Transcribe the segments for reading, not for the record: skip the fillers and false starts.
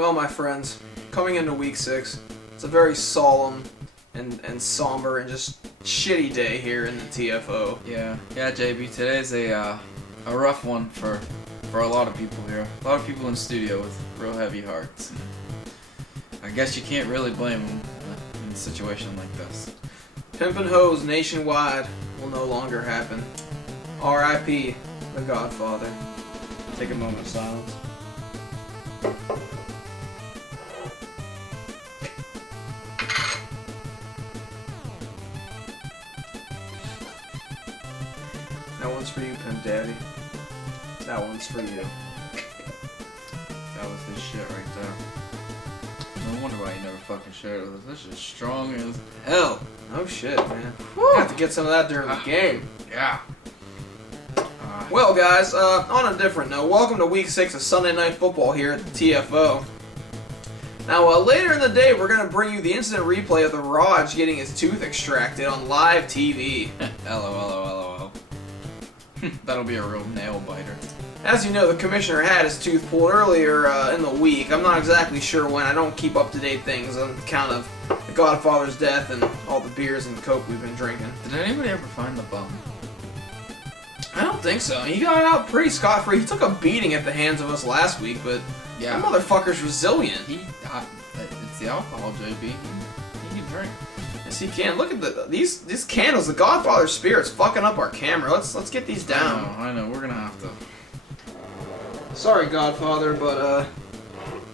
Well, my friends, coming into week 6, it's a very solemn and somber and just shitty day here in the TFO. Yeah, JB. Today's a rough one for a lot of people here. A lot of people in studio with real heavy hearts. I guess you can't really blame them in a situation like this. Pimpin' hoes nationwide will no longer happen. R.I.P. the Godfather. Take a moment of silence. That one's for you, Pimp Daddy. That one's for you. That was his shit right there. No wonder why he never fucking shared it with us. This is strong as hell. Oh shit, man. I have to get some of that during the game. Yeah. Well, guys, on a different note, welcome to Week 6 of Sunday Night Football here at the TFO. Now, later in the day, we're going to bring you the instant replay of the Raj getting his tooth extracted on live TV. LOL. That'll be a real nail biter. As you know, the commissioner had his tooth pulled earlier in the week. I'm not exactly sure when. I don't keep up-to-date things on account of the Godfather's death and all the beers and coke we've been drinking. Did anybody ever find the bum? I don't think so. He got out pretty scot-free. He took a beating at the hands of us last week, but yeah, that motherfucker's resilient. It's the alcohol, JB. He can drink. Yes, he can. Look at these candles. The Godfather's spirit's fucking up our camera. Let's get these down. I know. We're gonna have to. Sorry, Godfather, but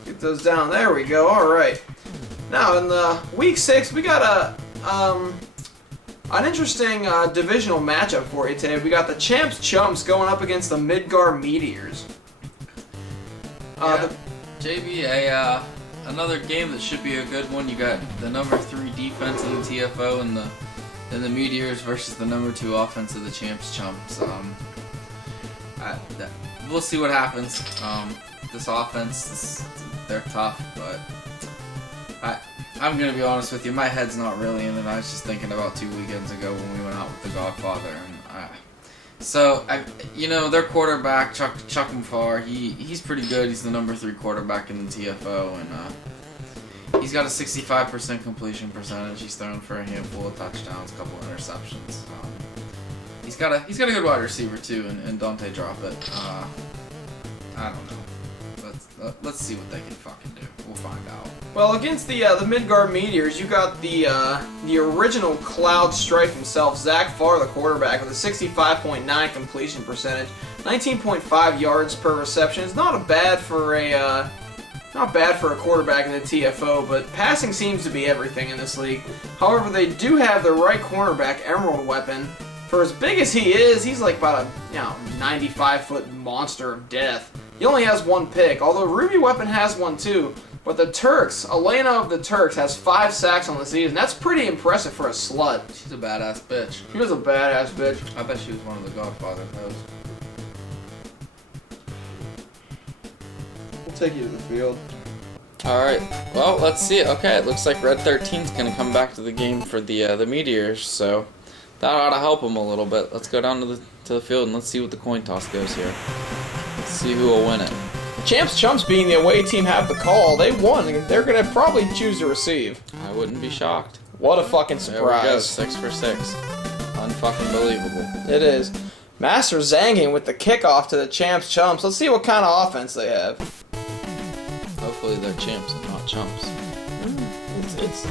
get those down. There we go. All right. Now in the week 6, we got an interesting divisional matchup for you today. We got the Champs Chumps going up against the Midgar Meteors. JB, another game that should be a good one. You got the number 3 defense in the TFO and the Meteors versus the number 2 offense of the Champs Chumps. We'll see what happens. This offense, they're tough, but I'm gonna be honest with you. My head's not really in it. I was just thinking about 2 weekends ago when we went out with the Godfather, and their quarterback Chuck Far. He's pretty good. He's the number 3 quarterback in the TFO, and he's got a 65% completion percentage. He's thrown for a handful of touchdowns, a couple interceptions. He's got a good wide receiver too, and Dante Drop It. I don't know. Let's see what they can fucking do. We'll find out. Well, against the Midgar Meteors, you got the original Cloud Strife himself, Zach Farr, the quarterback, with a 65.9 completion percentage, 19.5 yards per reception. It's not bad for a quarterback in the TFO, but passing seems to be everything in this league. However, they do have their right cornerback, Emerald Weapon. For as big as he is, he's like about a 95-foot monster of death. He only has 1 pick, although Ruby Weapon has 1 too. But the Turks, Elena of the Turks, has 5 sacks on the season. That's pretty impressive for a slut. She's a badass bitch. She was a badass bitch. I bet she was one of the Godfather hoes. We'll take you to the field. Alright, well, let's see it. Okay, it looks like Red 13's going to come back to the game for the Meteors, so that ought to help them a little bit. Let's go down to the field and let's see what the coin toss goes here. Let's see who will win it. Champs Chumps, being the away team, have the call. They won. They're going to probably choose to receive. I wouldn't be shocked. What a fucking surprise. There we go, 6 for 6. Unfucking believable. It is. Master Zanging with the kickoff to the Champs Chumps. Let's see what kind of offense they have. Hopefully they're champs and not chumps.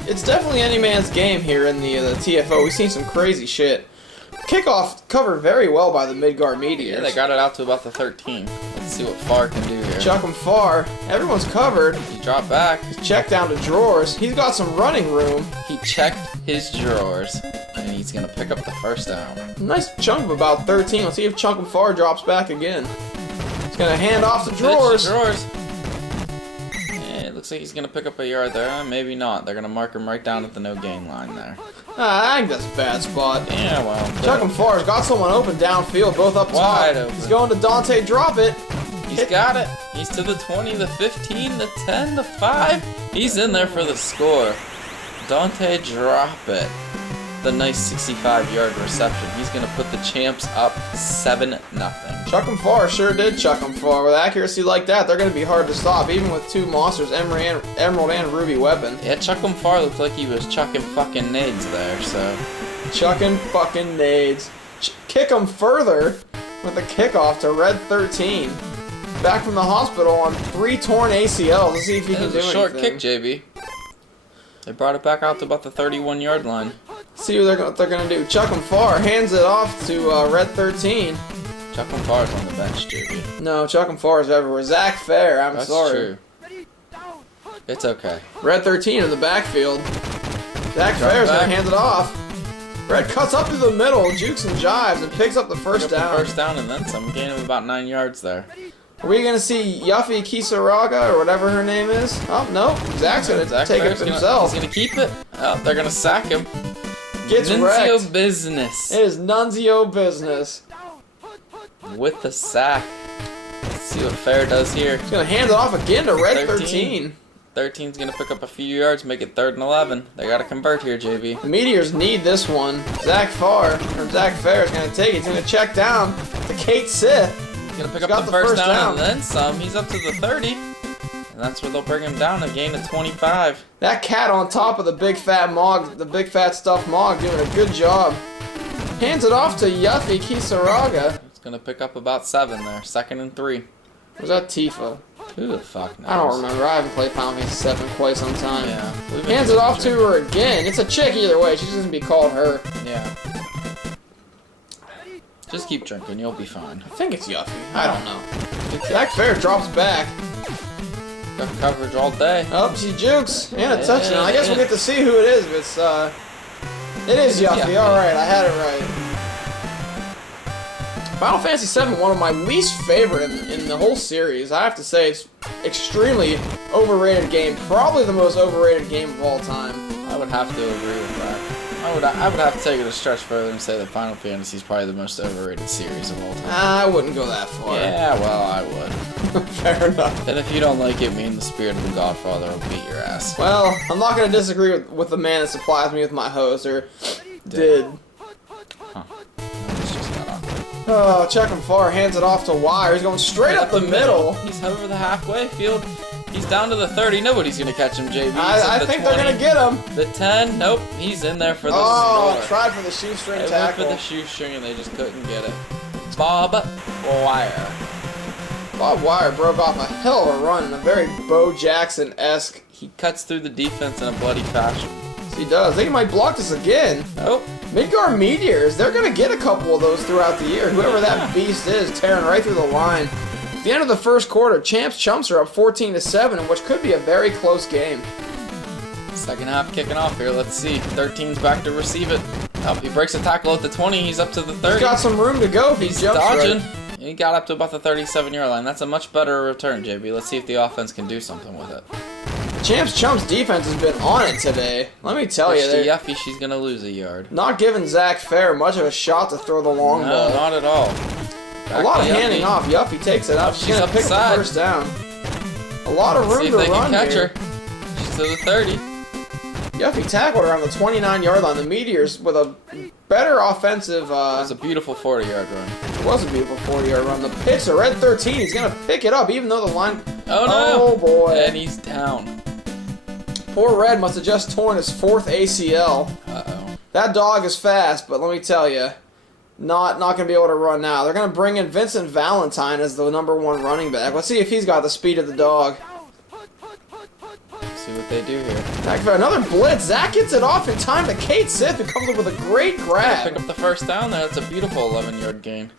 It's definitely any man's game here in the TFO. We've seen some crazy shit. Kickoff covered very well by the Midgar Meteors. Yeah, they got it out to about the 13. Let's see what Far can do here. Chuck him Far. Everyone's covered. He dropped back. He's checked down to drawers. He's got some running room. He checked his drawers, and he's going to pick up the first down. Nice chunk of about 13. Let's see if Chuck him Far drops back again. He's going to hand off the drawers. Yeah, it looks like he's going to pick up a yard there. Maybe not. They're going to mark him right down at the no gain line there. I think that's a bad spot. Yeah, well. Chuck him Far's got someone open downfield, both up top. Wide open. He's going to Dante Drop It. He's got it. He's to the 20, the 15, the 10, the 5. He's in there for the score. Dante Drop It. the nice 65-yard reception. He's going to put the Champs up 7-0. Chuck 'em far, sure did chuck 'em far. With accuracy like that, they're going to be hard to stop, even with two monsters, Emerald and Ruby weapon. Yeah, Chuck 'em far looked like he was chucking fucking nades there, so... Chucking fucking nades. Kick 'em further with a kickoff to Red 13. Back from the hospital on 3 torn ACLs. Let's see if he can do anything. It was a short kick, JB. They brought it back out to about the 31-yard line. See what they're gonna do. Chuck 'em far, hands it off to Red 13. Chuck 'em far is on the bench, JB. No, Chuck 'em far is everywhere. Zach Fair, I'm sorry. That's true. It's okay. Red 13 in the backfield. Zach Fair's gonna hand it off. Red cuts up through the middle, jukes and jives, and picks up the first down. First down and then some. Gain of about 9 yards there. Are we gonna see Yuffie Kisaraga or whatever her name is? Oh no, Zach's gonna take it himself. He's gonna keep it. Oh, they're gonna sack him. Gets wrecked. Nunzio business. It is Nunzio business. With the sack. Let's see what Fair does here. He's gonna hand it off again to Red 13. 13's gonna pick up a few yards, make it 3rd and 11. They gotta convert here, JB. The Meteors need this one. Zach Fair is gonna take it. He's gonna check down to Kate Sith. He's gonna pick up the first down and then some. He's up to the 30. And that's where they'll bring him down, a gain of 25. That cat on top of the big fat Mog, the big fat stuffed Mog, doing a good job. Hands it off to Yuffie Kisaraga. It's gonna pick up about 7 there. 2nd and 3. Was that TFO? Who the fuck knows? I don't remember. I haven't played Final Fantasy 7 quite some time. Yeah. Hands it off to her again. It's a chick either way. She's gonna be called her. Yeah. Just keep drinking. You'll be fine. I think it's Yuffie. I don't know. Zach Fair drops back. Got coverage all day. Oh, she jukes. And a touchdown. I guess we'll get to see who it is, but it is Yuffie. Alright, I had it right. Final Fantasy VII, one of my least favorite in the whole series. I have to say it's extremely overrated game. Probably the most overrated game of all time. I would have to agree with that. I would have to take it a stretch further and say that Final Fantasy is probably the most overrated series of all time. I wouldn't go that far. Yeah, well, I would. Fair enough. And if you don't like it, me and the spirit of the Godfather will beat your ass. Well, I'm not going to disagree with the man that supplies me with my hose, or did. Huh. It's just got awkward. Oh, check him far, hands it off to Wire. He's going straight up the middle. He's over the halfway field. He's down to the 30. Nobody's going to catch him, JB. I think they're going to get him. The 10. Nope. He's in there for the score. score. Tried for the shoestring They tackle. went for the shoestring and they just couldn't get it. Bob Wire. Bob Wire broke off a hell of a run in a very Bo Jackson-esque. He cuts through the defense in a bloody fashion. Yes, he does. I think he might block this again. Nope. Midgar Meteors, they're going to get a couple of those throughout the year. Whoever that beast is, tearing right through the line. At the end of the first quarter, Chumps are up 14-7, in which could be a very close game. Second half kicking off here. Let's see. 13's back to receive it. Oh, he breaks a tackle at the 20. He's up to the 30. He's got some room to go if he He's jumps dodging. right. He got up to about the 37-yard line. That's a much better return, JB. Let's see if the offense can do something with it. Chumps defense has been on it today. Let me tell you, they're Yuffie, she's gonna lose a yard. Not giving Zach Fair much of a shot to throw the long ball. No, not at all. A lot of handing off. Yuffie takes it up. She's gonna pick up the first down. A lot of room to run here. Catch her. She's to the 30. Yuffie tackled around the 29-yard line. The Meteors with a better offensive. It was a beautiful 40-yard run. It was a beautiful 40-yard run. The pitch to Red 13. He's gonna pick it up, even though the line. Oh no! Oh boy! And he's down. Poor Red must have just torn his 4th ACL. Uh-oh. That dog is fast, but let me tell you, not gonna be able to run now. They're gonna bring in Vincent Valentine as the #1 running back. Let's see if he's got the speed of the dog. See what they do here. Another blitz. Zach gets it off in time to Kate Sith, who comes up with a great grab. Pick up the first down there. That's a beautiful 11-yard gain.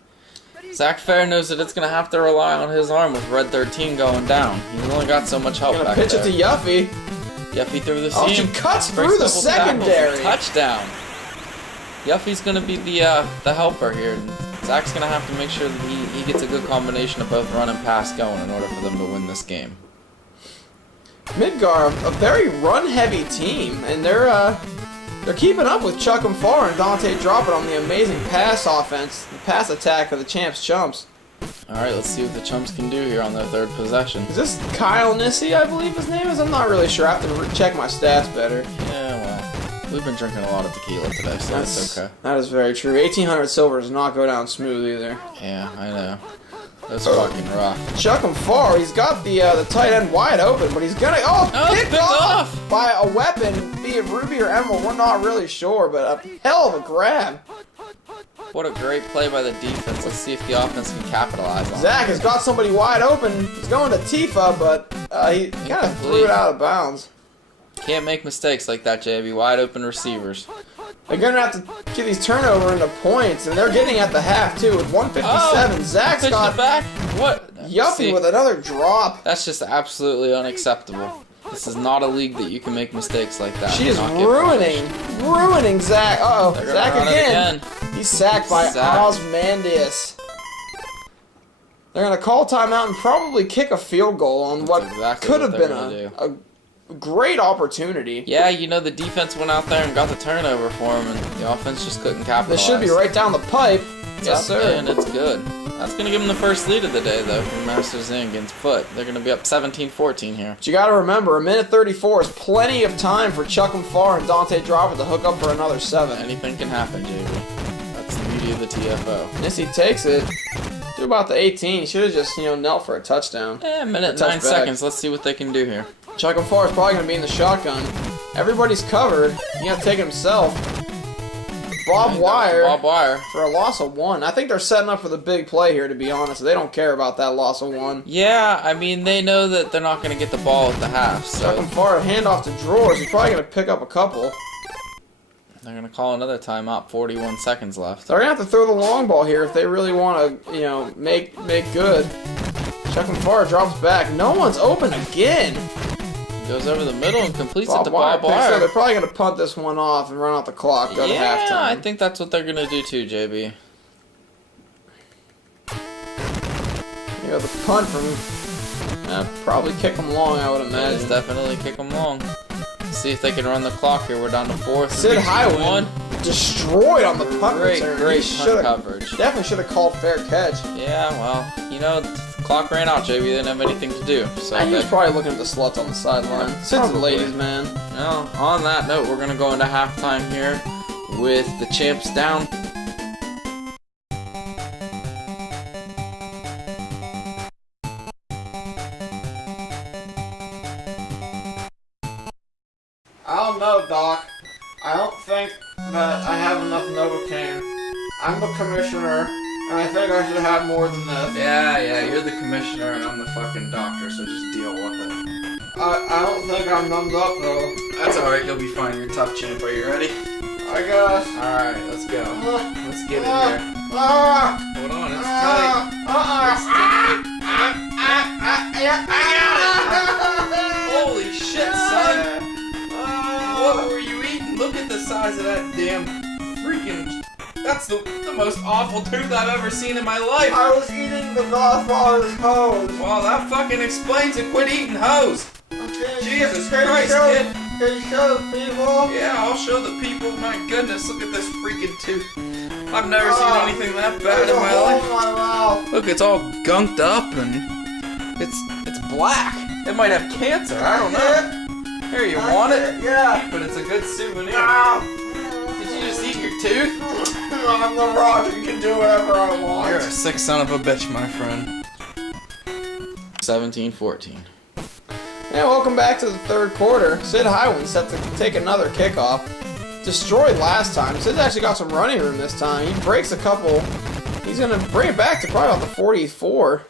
Zach Fair knows that it's going to have to rely on his arm with Red 13 going down. He's only got so much help He's back gonna pitch there. it to Yuffie. Yuffie through the seam. Oh, she cuts through the secondary. Touchdown. Yuffie's going to be the helper here. And Zach's going to have to make sure that he gets a good combination of both run and pass going in order for them to win this game. Midgar, a very run-heavy team, and they're keeping up with Chuck 'em Far and Dante Droppin on the amazing pass offense, the pass attack of the Chumps. Alright, let's see what the Chumps can do here on their 3rd possession. Is this Kyle Nissi, I believe his name is? I'm not really sure. I have to check my stats better. Yeah, well, We've been drinking a lot of tequila today, so that's okay. That is very true. 1800 silver does not go down smooth either. Yeah, I know. That's fucking rough. Chuck him far. He's got the tight end wide open, but he's gonna picked off by a weapon, be it Ruby or Emerald. We're not really sure, but a hell of a grab. What a great play by the defense. Let's see if the offense can capitalize on it. Zach has got somebody wide open. He's going to Tifa, but he kind of threw it out of bounds. Can't make mistakes like that, JB. Wide open receivers. They're going to have to get these turnover into points, and they're getting at the half, too, with 157. Zach's got it back. What? Yuppie with another drop. That's just absolutely unacceptable. This is not a league that you can make mistakes like that. She is ruining Zach. Uh-oh, Zach again. He's sacked by Osmandius. They're going to call timeout and probably kick a field goal on what could have been a great opportunity. Yeah, you know, the defense went out there and got the turnover for him, and the offense just couldn't capitalize. This should be right down the pipe. Yes, sir. And it's good. That's going to give them the first lead of the day, though, from Masters Inc. against Foot. They're going to be up 17-14 here. But you got to remember, a minute 34 is plenty of time for Chuck and Far and Dante Dropper to hook up for another 7. Anything can happen, JB. That's the beauty of the TFO. Yes, he takes it. To about the 18. He should have just, knelt for a touchdown. Yeah, minute 9 seconds. Let's see what they can do here. Chuck and Far is probably going to be in the shotgun. Everybody's covered. He got to take it himself. Bob Wire for a loss of 1. I think they're setting up for the big play here, to be honest. They don't care about that loss of 1. Yeah, I mean, they know that they're not going to get the ball at the half. So. Chuck and Far, handoff to Drawers. He's probably going to pick up a couple. They're going to call another timeout. 41 seconds left. They're going to have to throw the long ball here if they really want to, make good. Chuck and Far drops back. No one's open again. Goes over the middle and completes it to Bob Wire. So they're probably going to punt this one off and run out the clock, go to halftime. Yeah, I think that's what they're going to do too, JB. The punt from... probably kick them long, I would imagine. Yes, definitely kick them long. See if they can run the clock here. We're down to 4th. Sid Highwind destroyed on the punt return. Great punt coverage. Definitely should have called fair catch. Yeah, well, the clock ran out, JB. They didn't have anything to do. So he was probably looking at the sluts on the sideline. Sid's the ladies, man. Well, on that note, we're going to go into halftime here with the Champs down. I don't know, Doc. I don't think that I have enough Novocaine. I'm the commissioner, and I think I should have more than this. Yeah, you're the commissioner, and I'm the fucking doctor, so just deal with it. I don't think I'm numbed up, though. That's alright, you'll be fine. You're tough, champ. Are you ready? I guess. Alright, let's go. Let's get in here. Hold on, it's tight. Holy shit, son! What were you eating? Look at the size of that damn freaking... That's the most awful tooth I've ever seen in my life. I was eating the Godfather's hose. Well, that fucking explains it. Quit eating hose. Okay, Jesus Christ, kid. Can you show the people? Yeah, I'll show the people. My goodness, look at this freaking tooth. I've never seen anything that bad in my life. In my mouth. Look, it's all gunked up and it's black. It might have cancer. I don't know. Here, you want it? Yeah. But it's a good souvenir. Did you just eat your tooth? I'm the Rock. You can do whatever I want. You're a sick son of a bitch, my friend. 17-14. Yeah, welcome back to the third quarter. Sid Highwind set to take another kickoff. Destroyed last time. Sid's actually got some running room this time. He breaks a couple. He's going to bring it back to probably about the 44.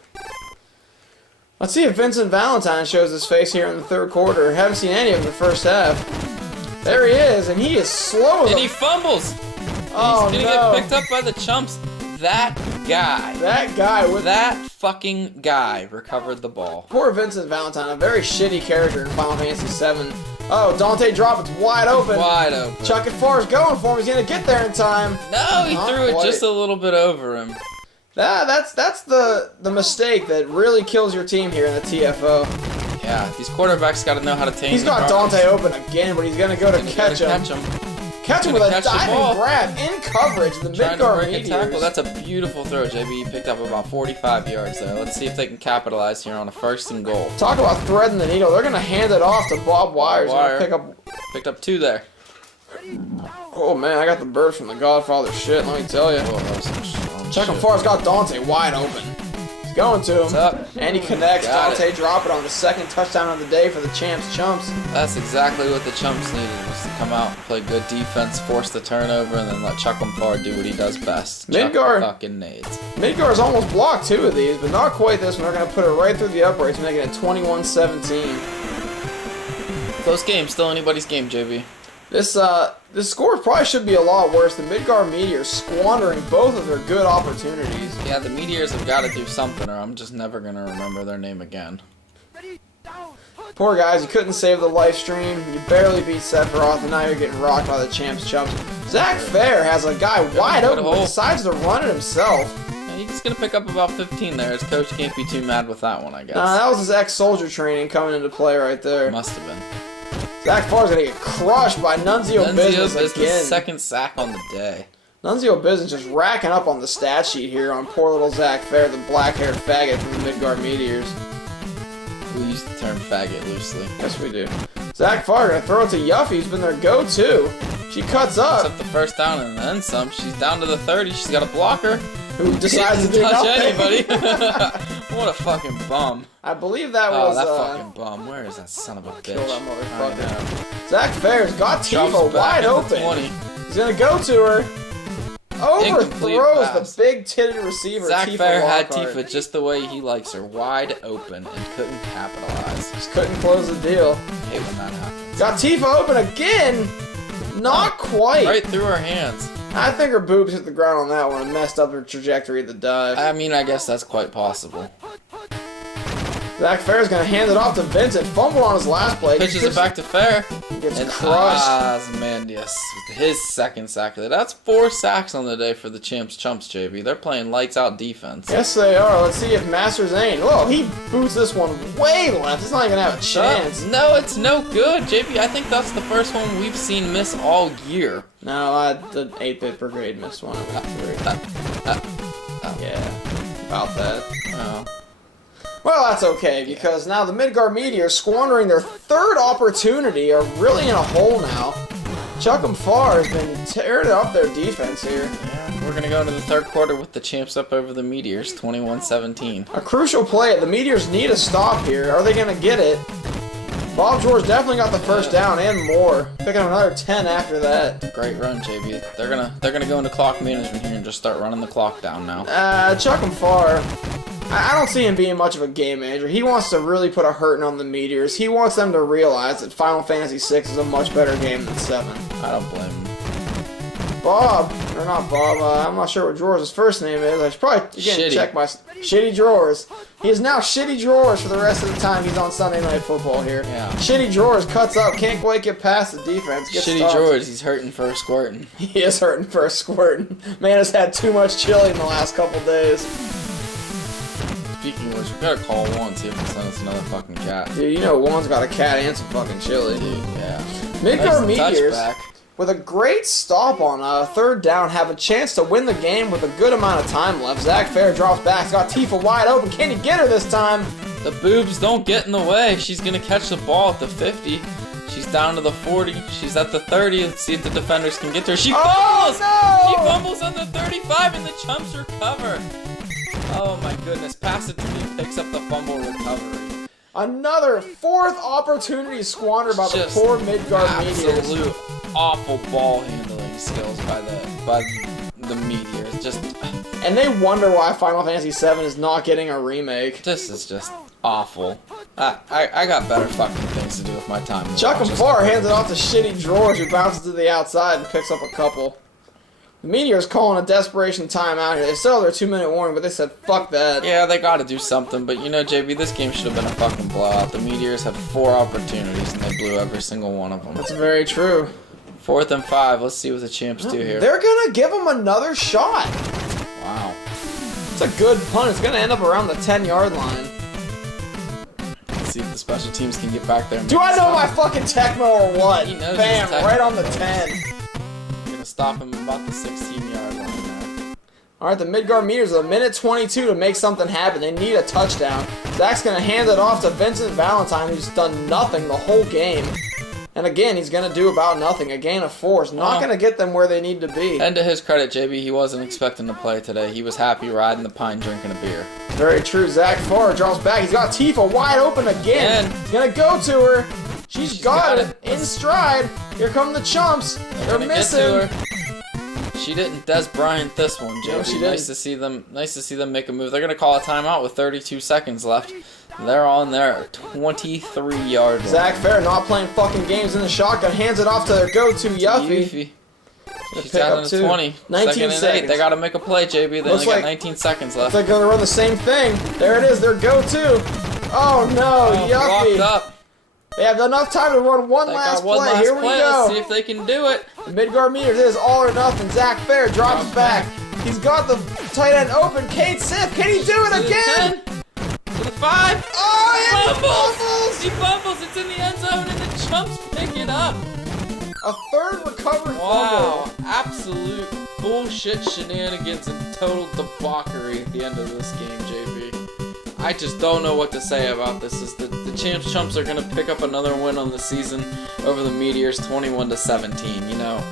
Let's see if Vincent Valentine shows his face here in the third quarter. Haven't seen any of him in the first half. There he is, and he is slow. And he fumbles. Oh, he's gonna get picked up by the Chumps. That fucking guy recovered the ball. Poor Vincent Valentine, a very shitty character in Final Fantasy VII. Oh, Dante drop, it's wide open. Wide open. Chuck and Forrest going for him. He's gonna get there in time. No, he threw it just a little bit over him. That's the mistake that really kills your team here in the TFO. Yeah, these quarterbacks got to know how to tame. He's got Dante open again, but he's gonna go to catch him. Catch him with a diving grab in coverage. The Midgar Meteors. That's a beautiful throw, JB. He picked up about 45 yards there. Let's see if they can capitalize here on a 1st and goal. Talk about threading the needle. They're gonna hand it off to Bob Wire. Picked up 2 there. Oh man, I got the burst from the Godfather shit, let me tell you. Oh, that was some strong Chuck him shit. far, it's got Dante wide open. He's going to him. What's up? And he connects. Got Dante it. dropping on the second touchdown of the day for the Champs Chumps. That's exactly what the Chumps needed, was to come out and play good defense, force the turnover, and then let Chuck Far do what he does best. Midgar. Chuck fucking nades. Midgar's almost blocked 2 of these, but not quite this one. They're going to put it right through the uprights, making it 21-17. Close game, still anybody's game, JB. This score probably should be a lot worse. The Midgar Meteors squandering both of their good opportunities. Yeah, the Meteors have got to do something, or I'm just never going to remember their name again. Poor guys, you couldn't save the live stream. You barely beat Sephiroth, and now you're getting rocked by the Champs Chumps. Zach Fair has a guy wide open, but decides to run it himself. Yeah, he's going to pick up about 15 there. His coach can't be too mad with that one, I guess. That was his ex-soldier training coming into play right there. Must have been. Zach Farr's gonna get crushed by Nunzio Business again. Second sack on the day. Nunzio Business just racking up on the stat sheet here on poor little Zach Fair, the black-haired faggot from the Midgar Meteors. We use the term faggot loosely. Yes, we do. Zach Farr gonna throw it to Yuffie, who's been their go-to. She cuts up. Picks up the first down and then some. She's down to the 30. She's got a blocker. Who decides to do touch nothing. anybody. What a fucking bum. I believe that Oh, was that fucking bum. Where is that son of a bitch? kill that motherfucker. I know. Zach Fair's got Chumps TFO back wide at the open. 20. He's gonna go to her. Incomplete Overthrows pass. the big-titted receiver. Zach Tifa Fair had Lockhart. Tifa just the way he likes her, wide open, and couldn't capitalize. Just couldn't close the deal. I hate when that happens. Got Tifa open again. Not quite. Right through her hands. I think her boobs hit the ground on that one and messed up her trajectory of the dive. I mean, I guess that's quite possible. Zach Fair's gonna hand it off to Vincent. Fumble on his last play. Pitches it back to Fair. Gets And crushed. Ozymandias with his second sack. That's 4 sacks on the day for the Champs Chumps, JB. They're playing lights out defense. Yes, they are. Let's see if Master Zane. Oh, he boots this one way left. He's not even gonna have a chance. No, it's no good, JB. I think that's the first one we've seen miss all year. No, the 8-bit brigade missed one. Yeah, about that. Oh. Well, that's okay, because now the Midgar Meteors, squandering their 3rd opportunity, are really in a hole now. Chuck Far has been tearing up their defense here. Yeah, we're going to go into the 3rd quarter with the Champs up over the Meteors, 21-17. A crucial play. The Meteors need a stop here. Are they going to get it? Bob George definitely got the first down and more. Picking up another 10 after that. Great run, JB. They're gonna go into clock management here and just start running the clock down now. Chuck Far. I don't see him being much of a game manager. He wants to really put a hurting on the Meteors. He wants them to realize that Final Fantasy VI is a much better game than 7. I don't blame him. Bob, or not Bob, I'm not sure what Drawers' first name is. I should probably, again, Shitty. check my... Shitty Drawers. He is now Shitty Drawers for the rest of the time he's on Sunday Night Football here. Yeah. Shitty Drawers cuts up, can't quite get past the defense. Gets Shitty stopped. George, he's hurting for a squirting. He is hurting for a squirting. Man has had too much chili in the last couple days. Speaking of which, we gotta call one, see if he send us another fucking cat. Dude, you know one's got a cat and some fucking chili. Dude, yeah. Midgar Nice Meteors, touchback. with a great stop on 3rd down, have a chance to win the game with a good amount of time left. Zach Fair drops back. He's got Tifa wide open. Can he get her this time? The boobs don't get in the way. She's gonna catch the ball at the 50. She's down to the 40. She's at the 30. Let's see if the defenders can get to her. She fumbles! no! She fumbles on the 35 and the Chumps recover. Oh my goodness. Pass it to me. Picks up the fumble recovery. Another 4th opportunity squandered by the Just poor Midgar Meteors. Absolute awful ball handling skills by the Meteors. Just And they wonder why Final Fantasy VII is not getting a remake. this is just awful. I got better fucking things to do with my time. than Chuck watch this Far game. hands it off to Shitty Drawers, who bounces to the outside and picks up a couple. The Meteors calling a desperation timeout here. They still have their 2-minute warning, but they said, fuck that. Yeah, they gotta do something, but you know, JB, this game should have been a fucking blowout. The Meteors had 4 opportunities, and they blew every single one of them. That's very true. 4th and 5, let's see what the Champs do here. They're gonna give him another shot. Wow. It's a good punt. It's gonna end up around the 10-yard line. Let's see if the special teams can get back there. And Do make I it know stop. my fucking Tecmo or what? He knows Bam, his Tecmo. right on the 10. We're gonna stop him about the 16-yard line now. Alright, the Midgar Meteors have a minute 22 to make something happen. They need a touchdown. Zach's gonna hand it off to Vincent Valentine, who's done nothing the whole game. And again, he's going to do about nothing. A gain of 4 is not going to get them where they need to be. And to his credit, JB, he wasn't expecting to play today. He was happy riding the pine, drinking a beer. Very true. Zach Farr drops back. He's got Tifa wide open again. He's going to go to her. She's got it in stride. Here come the Chumps. They're missing. She didn't Des Bryant this one, JB. No, she didn't. Nice to see them make a move. They're going to call a timeout with 32 seconds left. They're on their 23-yard line. Zach Fair not playing fucking games in the shotgun. Hands it off to their go-to, Yuffie. She's down to 20. 19 Second and seconds. 8. They got to make a play, JB. They only got 19 seconds left. They're going to run the same thing. There it is, their go-to. Oh, no, Yuffie. Blocked up. They have enough time to run one last play. Here we go. Let's see if they can do it. The Midgar Meteors is all or nothing. Zach Fair drops back. He's got the tight end open. Kate Sith, can he do it again? To the 5. Oh, he fumbles. It's in the end zone, and the Chumps pick it up. A third recovered Wow, fumble. absolute bullshit shenanigans and total debauchery at the end of this game, JB. I just don't know what to say about this. The Chumps are going to pick up another win on the season over the Meteors, 21-17. You know,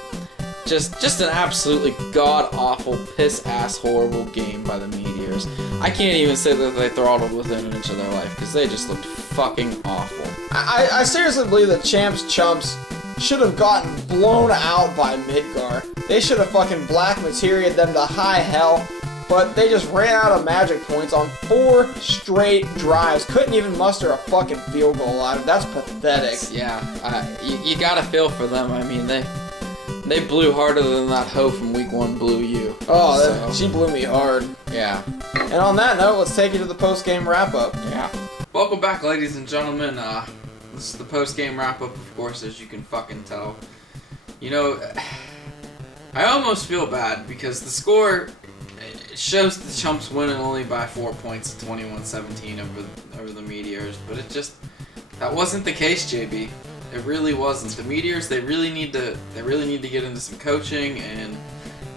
just an absolutely god-awful, piss-ass, horrible game by the Meteors. I can't even say that they throttled within an inch of their life, because they just looked fucking awful. I seriously believe that Chumps should have gotten blown out by Midgar. They should have fucking Black Materia'd them to high hell, but they just ran out of magic points on 4 straight drives. Couldn't even muster a fucking field goal out of it. That's pathetic. Yeah, you gotta feel for them. I mean, they blew harder than that hoe from week 1 blew you. Oh, she blew me hard. Yeah. And on that note, let's take you to the post-game wrap-up. Yeah. Welcome back, ladies and gentlemen. This is the post-game wrap-up, of course, as you can fucking tell. You know, I almost feel bad because the score shows the Chumps winning only by 4 points, 21-17 over the Meteors, but that wasn't the case, JB. It really wasn't. The Meteors, they really need to get into some coaching, and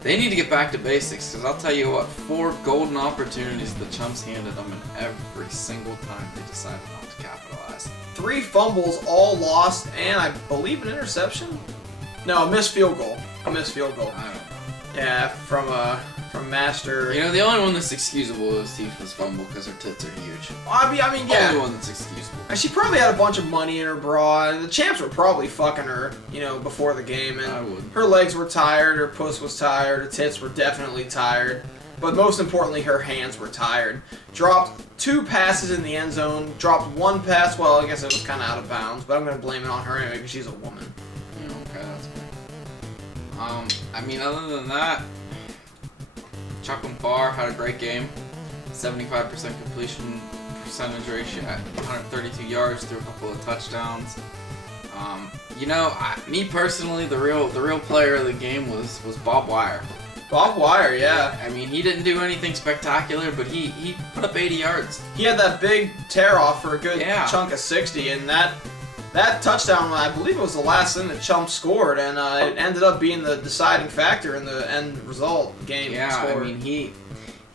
they need to get back to basics, because I'll tell you what, 4 golden opportunities the Chumps handed them, and every single time they decided not to capitalize. 3 fumbles, all lost, and I believe an interception? No, a missed field goal. A missed field goal. I don't know. Yeah, from Master. You know, the only one that's excusable is Tifa's fumble, because her tits are huge. I mean, yeah. The only one that's excusable. She probably had a bunch of money in her bra, and the Champs were probably fucking her, you know, before the game, and I would. Her legs were tired, her puss was tired, her tits were definitely tired, but most importantly, her hands were tired. Dropped 2 passes in the end zone, dropped 1 pass, well, I guess it was kind of out of bounds, but I'm going to blame it on her anyway, because she's a woman. Yeah, okay, that's fair. I mean, other than that, Chumps had a great game. 75% completion percentage ratio at 132 yards through a couple of touchdowns. You know, me personally, the real player of the game was Bob Wire. Bob Wire, yeah. I mean, he didn't do anything spectacular, but he put up 80 yards. He had that big tear-off for a good chunk of 60, and that touchdown, I believe it was the last thing that Chumps scored, and it ended up being the deciding factor in the end result game. Yeah, scored. I mean,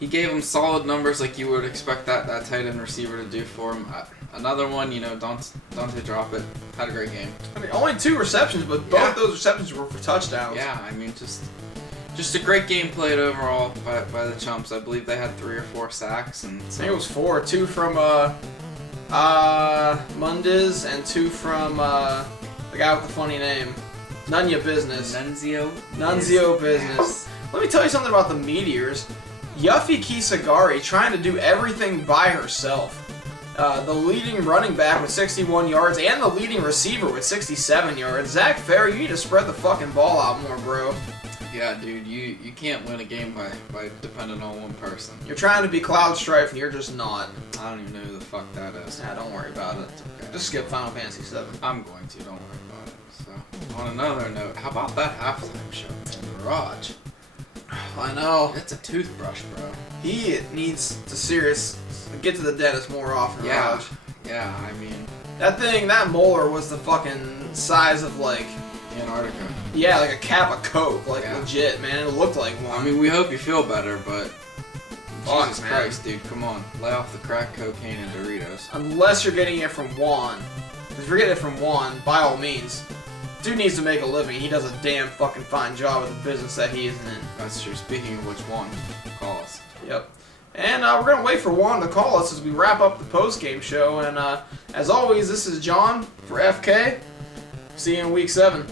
he gave him solid numbers like you would expect that tight end receiver to do for him. Another one, you know, Dante Drop It, had a great game. I mean, only 2 receptions, but both those receptions were for touchdowns. Yeah, I mean, just a great game played overall by the Chumps. I believe they had 3 or 4 sacks, and I think it was 4. 2 from Mundiz and 2 from the guy with the funny name, Nunzio Business. Nunzio Business. Let me tell you something about the Meteors. Yuffie Kisagari trying to do everything by herself. The leading running back with 61 yards and the leading receiver with 67 yards. Zach Fair, you need to spread the fucking ball out more, bro. Yeah, dude, you can't win a game by depending on one person. You're trying to be Cloud Strife and you're just not. I don't even know who the fuck that is. Nah, don't worry about it. Okay. Just skip Final Fantasy VII. I'm going to, don't worry about it. So, on another note, how about that halftime show in the garage? I know. It's a toothbrush, bro. He needs to get to the dentist more often, Yeah. Raj. Yeah, I mean... That molar was the fucking size of, like... Antarctica. Yeah, like a cap of Coke. Like, legit, man. It looked like one. I mean, we hope you feel better, but... Fuck, Jesus man. Christ, dude, come on. Lay off the crack cocaine and Doritos. Unless you're getting it from Juan. If you're getting it from Juan, by all means. Dude needs to make a living. He does a damn fucking fine job with the business that he is in. That's true. Speaking of which, Juan, call us. Yep. And we're going to wait for Juan to call us as we wrap up the post-game show. And as always, this is John for FK. See you in Week 7.